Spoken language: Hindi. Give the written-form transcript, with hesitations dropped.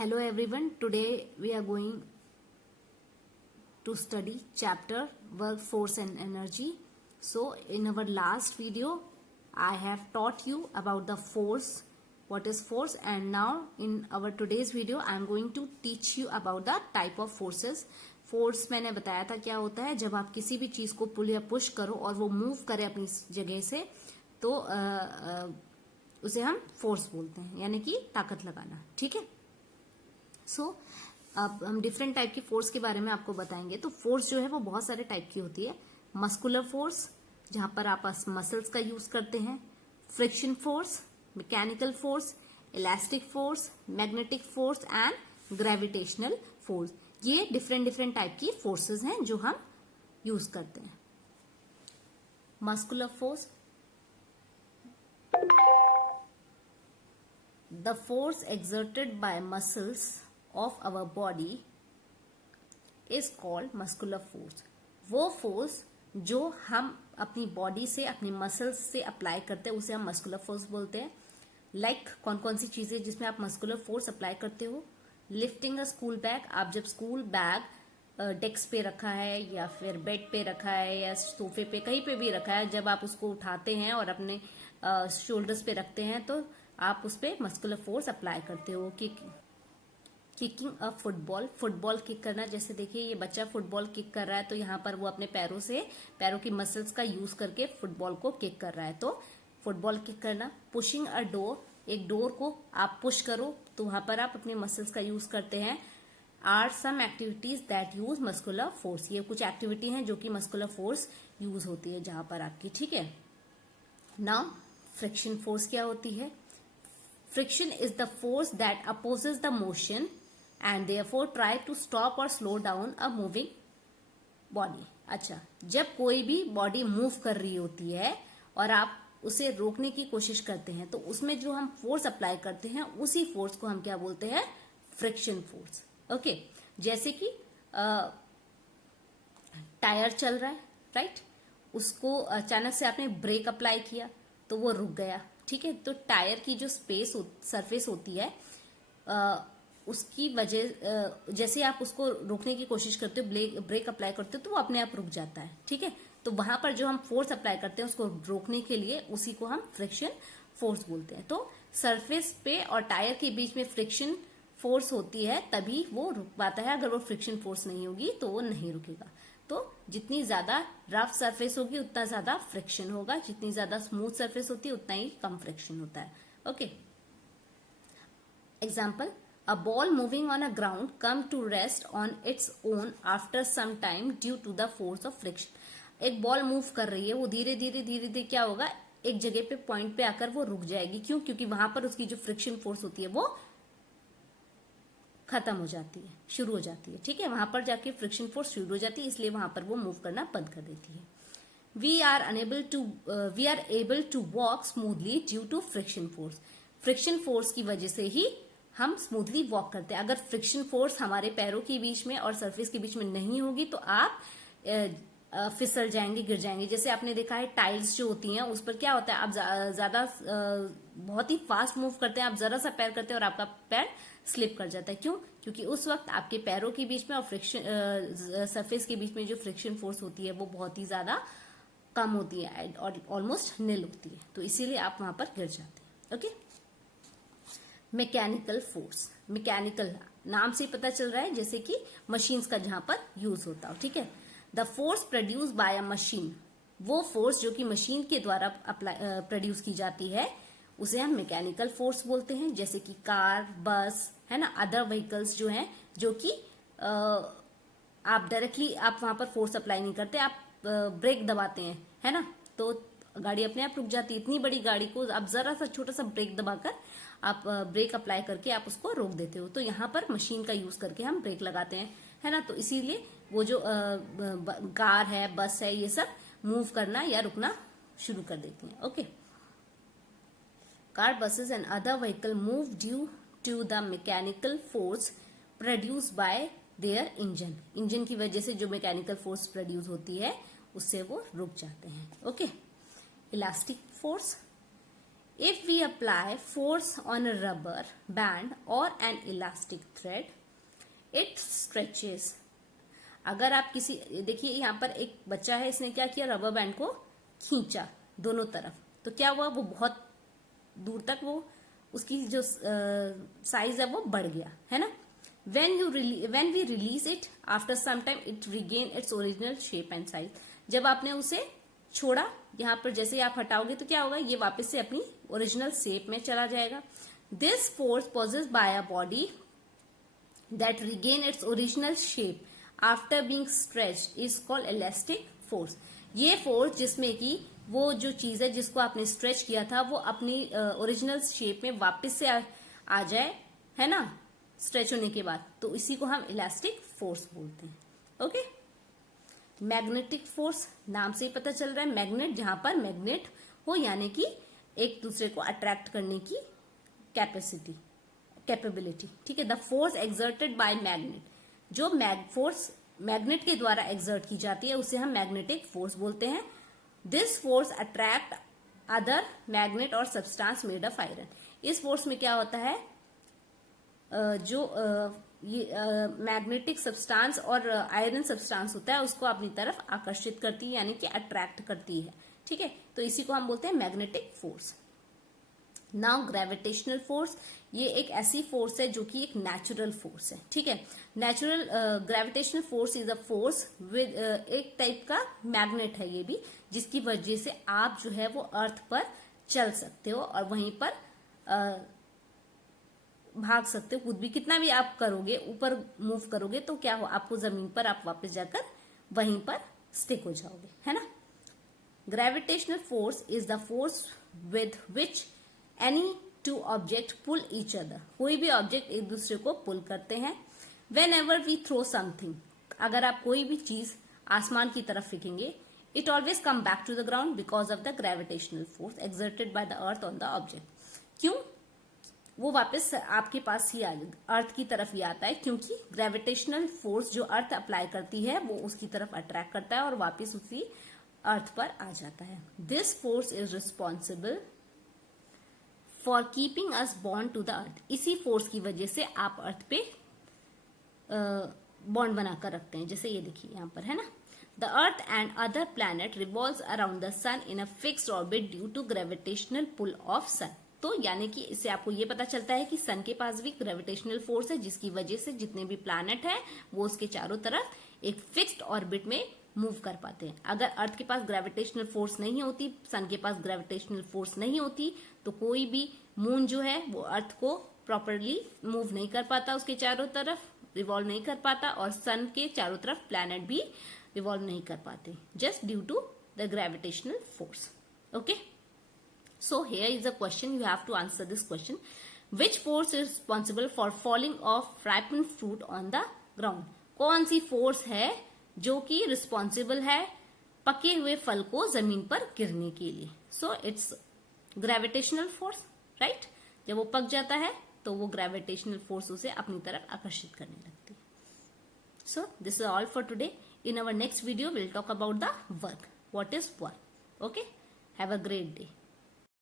Hello everyone, today we are going to study chapter workforce and energy. So in our last video I have taught you about the force, what is force, and now in our today's video I am going to teach you about the type of forces. Force मैंने बताया था क्या होता है, जब आप किसी भी चीज को पुल या पुश करो और वो मूव करे अपनी जगह से तो उसे हम फोर्स बोलते हैं, यानी कि ताकत लगाना. ठीक है. सो अब हम डिफरेंट टाइप की फोर्स के बारे में आपको बताएंगे. तो फोर्स जो है वो बहुत सारे टाइप की होती है. मस्कुलर फोर्स, जहां पर आप मसल्स का यूज करते हैं. Friction force, mechanical force, elastic force, magnetic force and gravitational force. ये डिफरेंट टाइप की फोर्सेस हैं जो हम यूज करते हैं. Muscular force, the force exerted by muscles of our body is called muscular force. वो फोर्स जो हम अपनी बॉडी से, अपनी मसल्स से अप्लाई करते हैं उसे हम मस्कुलर फोर्स बोलते हैं. लाइक कौन कौन सी चीजें जिसमें आप मस्कुलर फोर्स अप्लाई करते हो. लिफ्टिंग अ स्कूल बैग, आप जब स्कूल बैग डेस्क पे रखा है या फिर बेड पे रखा है या सोफे पे कहीं पे भी रखा है, जब आप उसको उठाते हैं और अपने शोल्डर्स पे रखते हैं तो आप उस पर मस्कुलर फोर्स अप्लाई करते हो. किकिंग अ फुटबॉल, फुटबॉल किक करना, जैसे देखिए ये बच्चा फुटबॉल किक कर रहा है तो यहाँ पर वो अपने पैरों की मसल्स का यूज करके फुटबॉल को किक कर रहा है, तो फुटबॉल किक करना. पुशिंग अ डोर, एक डोर को आप पुश करो तो वहां पर आप अपने मसल्स का यूज करते हैं. Are some activities that use muscular force, ये कुछ एक्टिविटी हैं जो कि मस्कुलर फोर्स यूज होती है जहां पर आपकी. ठीक है. नाउ फ्रिक्शन फोर्स क्या होती है. Friction is the force that opposes the motion and therefore try to stop or slow down a moving body. अच्छा, जब कोई भी बॉडी मूव कर रही होती है और आप उसे रोकने की कोशिश करते हैं तो उसमें जो हम फोर्स अप्लाई करते हैं उसी फोर्स को हम क्या बोलते हैं, फ्रिक्शन फोर्स. ओके. जैसे कि टायर चल रहा है, राइट, उसको अचानक से आपने ब्रेक अप्लाई किया तो वो रुक गया. ठीक है. तो टायर की जो सरफेस होती है उसकी वजह जैसे आप उसको रोकने की कोशिश करते हो, ब्रेक अप्लाई करते हो तो वो अपने आप रुक जाता है. ठीक है. तो वहां पर जो हम फोर्स अप्लाई करते हैं उसको रोकने के लिए उसी को हम फ्रिक्शन फोर्स बोलते हैं. तो सरफेस पे और टायर के बीच में फ्रिक्शन फोर्स होती है तभी वो रुक पाता है. अगर वो फ्रिक्शन फोर्स नहीं होगी तो वो नहीं रुकेगा. तो जितनी ज्यादा रफ सरफेस होगी उतना ज्यादा फ्रिक्शन होगा, जितनी ज्यादा स्मूथ सरफेस होती है उतना ही कम फ्रिक्शन होता है. Okay. Example, a ball moving on a ground come to rest on its own after some time due to the force of friction. एक बॉल मूव कर रही है, वो धीरे धीरे क्या होगा, एक जगह पे पॉइंट पे आकर वो रुक जाएगी. क्यों? क्योंकि वहां पर उसकी जो फ्रिक्शन फोर्स होती है वो खत्म हो जाती है, शुरू हो जाती है. ठीक है. वहां पर जाके फ्रिक्शन फोर्स शुरू हो जाती है, इसलिए वहां पर वो मूव करना बंद कर देती है. We are able to walk smoothly due to friction force. Friction force की वजह से ही हम स्मूथली वॉक करते हैं. अगर फ्रिक्शन फोर्स हमारे पैरों के बीच में और सरफेस के बीच में नहीं होगी तो आप फिसल जाएंगे, गिर जाएंगे. जैसे आपने देखा है टाइल्स जो होती हैं उस पर क्या होता है, आप ज्यादा बहुत ही फास्ट मूव करते हैं, आप जरा सा पैर करते हैं और आपका पैर स्लिप कर जाता है. क्यों? क्योंकि उस वक्त आपके पैरों के बीच में और फ्रिक्शन सरफेस के बीच में जो फ्रिक्शन फोर्स होती है वो बहुत ही ज्यादा कम होती है और ऑलमोस्ट निल होती है, तो इसीलिए आप वहां पर गिर जाते हैं. ओके. मैकेनिकल फोर्स, मैकेनिकल नाम से पता चल रहा है जैसे कि मशीन्स का जहां पर यूज होता हो. ठीक है. The force produce by a machine, वो फोर्स जो कि मशीन के द्वारा प्रोड्यूस की जाती है उसे हम मैकेनिकल फोर्स बोलते हैं. जैसे कि कार, बस, है ना, अदर व्हीकल्स जो हैं जो कि आप डायरेक्टली आप वहां पर फोर्स अप्लाई नहीं करते, आप ब्रेक दबाते हैं, है ना, तो गाड़ी अपने आप रुक जाती है. इतनी बड़ी गाड़ी को आप जरा सा छोटा सा ब्रेक दबाकर आप ब्रेक अप्लाई करके आप उसको रोक देते हो. तो यहाँ पर मशीन का यूज करके हम ब्रेक लगाते हैं, है ना. तो इसीलिए वो जो कार है, बस है, ये सब मूव करना या रुकना शुरू कर देती हैं. Okay. Car, buses and other vehicle move due to the mechanical force produced by their engine. Engine की वजह से जो मैकेनिकल फोर्स प्रोड्यूस होती है उससे वो रुक जाते हैं. Okay. Elastic force, If we apply force on a rubber band or an elastic thread, it stretches. अगर आप किसी, देखिए यहाँ पर एक बच्चा है, इसने क्या किया, रबर बैंड को खींचा दोनों तरफ, तो क्या हुआ, वो बहुत दूर तक वो उसकी जो साइज है वो बढ़ गया, है ना. when we release it after some time it regain its original shape and size. जब आपने उसे छोड़ा, यहाँ पर जैसे ही आप हटाओगे तो क्या होगा, ये वापस से अपनी ओरिजिनल शेप में चला जाएगा. This force possessed by a body that regain its original shape after being stretched is called elastic force. ये फोर्स जिसमें कि वो जो चीज है जिसको आपने स्ट्रेच किया था वो अपनी ओरिजिनल शेप में वापस से आ जाए, है ना, स्ट्रेच होने के बाद, तो इसी को हम इलास्टिक फोर्स बोलते हैं. ओके. मैग्नेटिक फोर्स, नाम से ही पता चल रहा है, मैग्नेट, जहां पर मैग्नेट हो, यानी कि एक दूसरे को अट्रैक्ट करने की कैपेबिलिटी. ठीक है. The force exerted bye magnet, जो फोर्स मैग्नेट के द्वारा एक्सर्ट की जाती है उसे हम मैग्नेटिक फोर्स बोलते हैं. This force attract other magnet और सब्सटेंस मेड ऑफ आयरन. इस फोर्स में क्या होता है, जो ये मैग्नेटिक सब्सटेंस और आयरन सब्सटेंस होता है उसको अपनी तरफ आकर्षित करती है, यानी कि अट्रैक्ट करती है. ठीक है. तो इसी को हम बोलते हैं magnetic force. Now gravitational force, ये एक ऐसी फोर्स है जो कि एक नेचुरल फोर्स है. ठीक है. Natural gravitational force is a force with, एक टाइप का मैग्नेट है ये भी, जिसकी वजह से आप जो है वो अर्थ पर चल सकते हो और वहीं पर भाग सकते हो. खुद भी कितना भी आप करोगे, ऊपर मूव करोगे तो क्या हो, आपको जमीन पर आप वापस जाकर वहीं पर स्टिक हो जाओगे, है ना. Gravitational force is the force with which any two object pull each other. कोई भी ऑब्जेक्ट एक दूसरे को पुल करते हैं. Whenever we throw something, अगर आप कोई भी चीज आसमान की तरफ फेंकेंगे, it always come back to the ground because of the gravitational force exerted by the earth on the object. क्यों, वो वापस आपके पास ही अर्थ की तरफ ही आता है, क्योंकि ग्रेविटेशनल फोर्स जो अर्थ अप्लाई करती है वो उसकी तरफ अट्रैक्ट करता है और वापस उसी अर्थ पर आ जाता है. This force is responsible for keeping us bound to the earth. इसी फोर्स की वजह से आप अर्थ पे बॉन्ड बनाकर रखते हैं. जैसे ये देखिए यहाँ पर, है ना. The earth and other planet revolves around the sun in a fixed orbit due to gravitational pull of sun. तो यानी कि इससे आपको ये पता चलता है कि सन के पास भी ग्रेविटेशनल फोर्स है, जिसकी वजह से जितने भी प्लैनेट है वो उसके चारों तरफ एक फिक्स्ड ऑर्बिट में मूव कर पाते हैं. अगर अर्थ के पास ग्रेविटेशनल फोर्स नहीं होती, सन के पास ग्रेविटेशनल फोर्स नहीं होती, तो कोई भी मून जो है वो अर्थ को प्रॉपरली मूव नहीं कर पाता, उसके चारों तरफ रिवॉल्व नहीं कर पाता, और सन के चारों तरफ प्लैनेट भी रिवॉल्व नहीं कर पाते, just due to the gravitational force. Okay. So here is a question, you have to answer this question. Which force is responsible for falling of ripened fruit on the ground? कौन सी फोर्स है जो कि रिस्पॉन्सिबल है पके हुए फल को जमीन पर गिरने के लिए? So it's gravitational force, right. जब वो पक जाता है तो वो ग्रेविटेशनल फोर्स उसे अपनी तरफ आकर्षित करने लगती है. So this is all for today. In our next video will talk about the work. What is work? Okay. Have a great day.